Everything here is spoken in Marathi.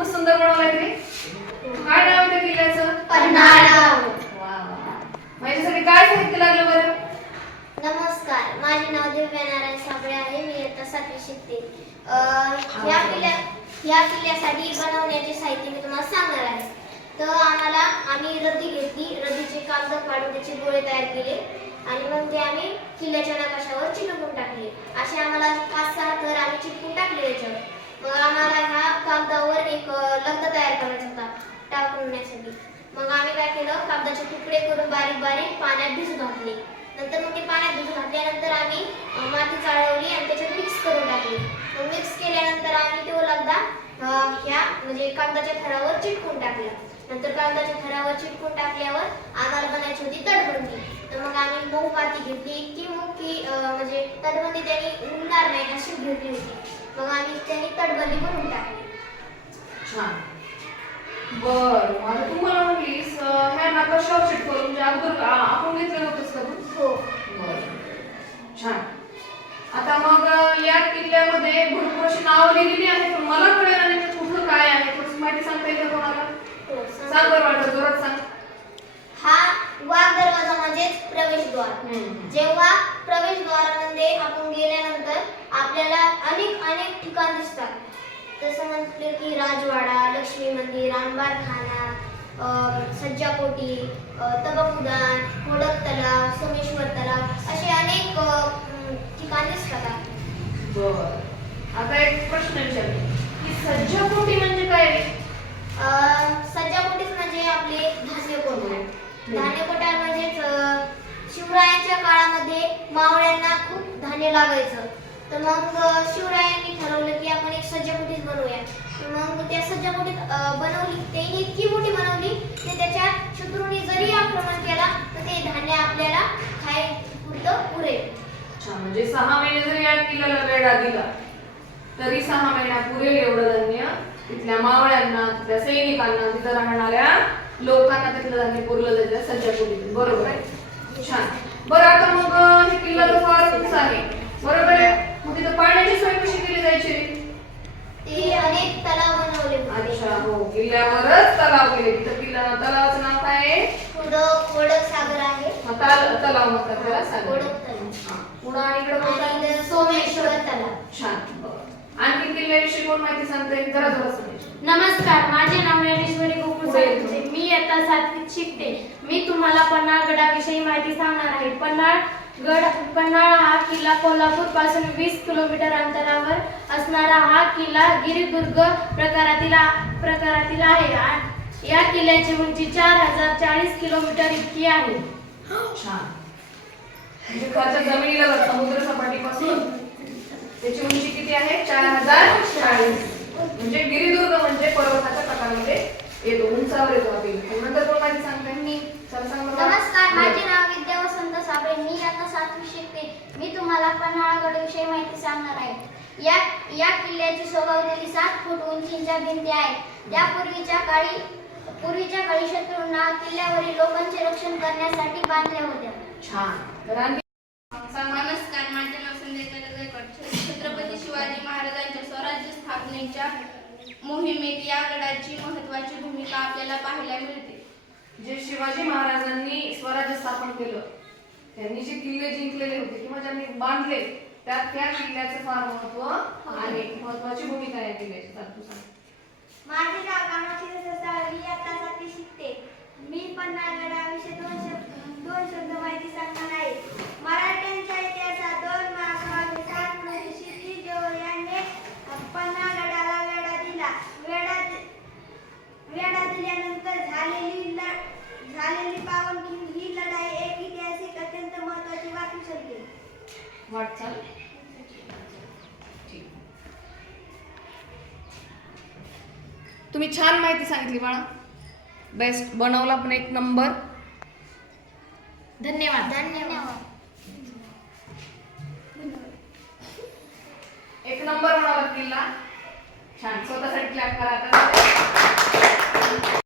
खूपच सुंदर बनवलाय काय नाव आहे त्या किल्ल्याचं. माझ्यासाठी काय साहित्य लागलं बरं? नमस्कार माझे नाव दिव्या नारायण साबळे आहे. मी इयत्ता सातवी शिकते. अं, या किल्ल्या या किल्ल्यासाठी बनवण्याचे साहित्य मी तुम्हाला सांगणार आहे. तर आम्हाला आम्ही रद्दी घेतली. रद्दीचे कागद काढून त्याचे गोळे तयार केले. आणि मग ते आम्ही किल्ल्याच्या नकाशावर चिटकून टाकले. असे आम्हाला पाच सहा थर आम्ही चिटकून टाकले त्याच्यावर मग आम्हाला ह्या कागदावर एक अं, लगदा तयार करायचा होता टाकण्यासाठी मग आम्ही काय केलं कागदाचे तुकडे करून बारीक बारीक पाण्यात भिजून घातले. नंतर मग ते पाण्यात भिजत घातल्यानंतर आम्ही माती चाळवली आणि त्याच्यात मिक्स करून टाकली. मग मिक्स केल्यानंतर आम्ही तो लगदा ह्या म्हणजे कागदाच्या थरावर चिटकून टाकला. नंतर कागदाच्या थरावर चिटकून टाकल्यावर आम्हाला बनायची होती तटबंदी. तर मग आम्ही मऊ माती घेतली इतकी मग की म्हणजे तटबंदी त्यांनी उडणार नाही अशी घेतली होती. मग आम्ही त्यांनी तटबंदी बनवून टाकली. छान. बर आता तू मला म्हटलीस अं, ह्या नकाशावर चिट करून म्हणजे अगोदर आ- आपण घेतलं नव्हतंस का तू हो. बरं. छान. आता मग या किल्ल्यामध्ये भरपूर अशी नावं लिहिलेली आहेत पण मला कळेल आणि ते कुठलं काय आहे थोडीशी माहिती सांगता येईल का कोणाला? हो सांग. बरं वाटत जोरात सांग. हा वाघ दरवाजा म्हणजेच प्रवेशद्वार. हम्म. जेव्हा प्रवेशद्वारामध्ये आपण गेल्यानंतर आपल्याला अनेक अनेक ठिकाण दिसतात. जसं म्हटलं की राजवाडा लक्ष्मी मंदिर सज्जाकोटी अं, तबक उद्यान मोडक तलाव सोमेश्वर तलाव असे अनेक ठिकाण दिसतात. आता एक प्रश्न विचारते. की सज्जाकोटी म्हणजे काय? अं, सज्जाकोटीच म्हणजे आपले धान्य कोठार. धान्य कोठार म्हणजेच शिवरायांच्या काळामध्ये मावळ्यांना खूप धान्य लागायचं. तर मग शिवरायांनी ठरवलं की आपण एक सज्जाकोटीच बनवूया. मग त्या सज्जाकोटीत बनवली त्यांनी इतकी मोठी बनवली की त्याच्या शत्रूंनी जरी आक्रमण केला तर ते धान्य आपल्याला खाय पुरतं पुरेल. म्हणजे सहा महिने जरी या किल्ल्याला वेढा दिला तरी सहा महिन्या पुरेल एवढं धान्य. तिथल्या मावळ्यांना तिथल्या सैनिकांना तिथं राहणाऱ्या लोकांना तिथलं धान्य पुरलं जायचं सज्जा पुढे बरोबर आहे? छान. बरं आता मग हे किल्ला तर फार उंच आहे बरोबर आहे मग तिथं पाण्याची सोय कशी केली जायची रे? ते अनेक तलाव बनवले होते अच्छा हो किल्ल्यावरच तलाव केले तिथं किल्ला तलावाचं नाव काय आहे पुढं कोडक सागर आहे ताल तलाव म्हणतात त्याला सागर. कोडक तलाव. पुन्हा आणि इकडं कोणता? आणि इथं सोमेश्वर तलाव छान बरं. आणखी किल्ल्याविषयी कोण माहिती सांगते जरा जरा सांगायची नमस्कार माझे नाव ज्ञानेश्वरी गोकुळ. मी इयत्ता सातवीत शिकते मी तुम्हाला पन्हाळगडाविषयी माहिती सांगणार आहे पन्हाळगड पन्हाळ हा किल्ला कोल्हापूरपासून वीस किलोमीटर अंतरावर असणारा हा किल्ला गिरिदुर्ग प्रकारातील प्रकारातील आहे आ- या किल्ल्याची उंची चार हजार चाळीस किलोमीटर इतकी आहे. छान. म्हणजे खालच्या जमिनीला समुद्र सपाटीपासून. त्याची उंची किती आहे? चार हजार चाळीस. म्हणजे गिरिदुर्ग म्हणजे पर्वताच्या प्रकारामध्ये येतो उंचावर येतो आपली नंतर कोण माहिती सांगते मी. नमस्कार माझे नाव विद्या वसंत साबळे. मी आता सातवी शिकते. मी तुम्हाला पन्हाळगड विषयी माहिती सांगणार आहे. या या किल्ल्याची शोभावलेली सात फूट उंचीच्या भिंती आहेत. त्या पूर्वीच्या काळी पूर्वीच्या काळी शत्रूंना किल्ल्यावरील लोकांचे रक्षण करण्यासाठी बांधल्या होत्या. छान. नाव संजय तळेकर छत्रपती शिवाजी महाराजांच्या स्वराज्य स्थापनेच्या मोहिमेत या गडाची महत्वाची भूमिका आपल्याला पाहायला मिळते. जे शिवाजी महाराजांनी स्वराज्य स्थापन केलं त्यांनी जे किल्ले जिंकलेले होते किंवा ज्यांनी बांधले त्यात त्या किल्ल्याचं फार महत्त्व आहे महत्वाची भूमिका आहे किल्ल्याची माझे नाव कामाक्षी ससाळ मी आता सातवी शिकते. मी पन्हाळगडाविषयी दोन शब्द दोन शब्द माहिती सांगणार आहे. मराठ्यांच्या इतिहासात दोन महाकाव्य सात म्हणजे क्षितिज यांनी पन्हाळगडाला वेढा दिला. वेढा दि- वेढा दिल्यानंतर झालेली ल- झालेली पावनखिंड ही लढाई एक ऐतिहासिक अत्यंत महत्वाची वाटू शकते वाटचाल. तुम्ही छान माहिती सांगितली बाळा. बेस्ट बनवला पण एक नंबर धन्यवाद. धन्यवाद.